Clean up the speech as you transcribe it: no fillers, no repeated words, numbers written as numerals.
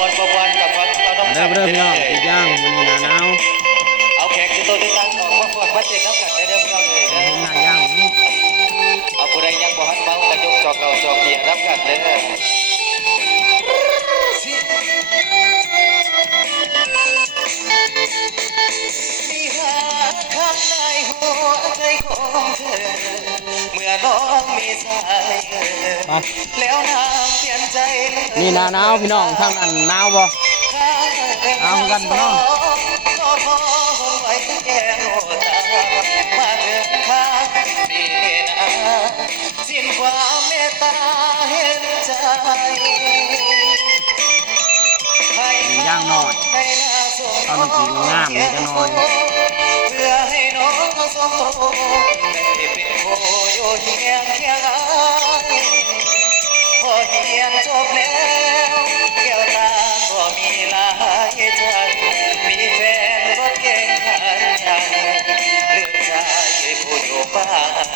วนประวันกับฟังเอาน้อง เริ่ กั ม น เริ่ม ได้ พี่น้องพี่ย่างวันนี้หนาว เอาแขกที่โตที่ตั้งออกมาฟอดบัดเจ็ดน้ำกันได้เริ่มเข้าเลยนะ หน้าย่าง เอาผู้ใดยังบ่หันเมากระยกจอเก่าจอเกียร์รับกันเด้อมีหาข้างในหัวใจของเธอเมื่อน้องมีสายเงิน ไป แล้วนางเปลี่ยนใจ นี่หนาวพี่น้องทางนั้นหนาวบ่ เอากันบ่เนาะ ก็พอคนไว้แก้วตามาเดินข้างดีนะสิ้นความเมตตาเห็นใจให้ ย่างหน่อย ไม่น่าสง เอาน้ำกินงามนี่จะหน่อย เพื่อให้น้องสมโตได้เป็นโคโยเฮียงเคียงรายพอเฮียนจบแล้วแก้วตาก็มีหลายใจมีแฟนรถเก่งขันใหญ่เลือกชายผู้อยู่บ้าน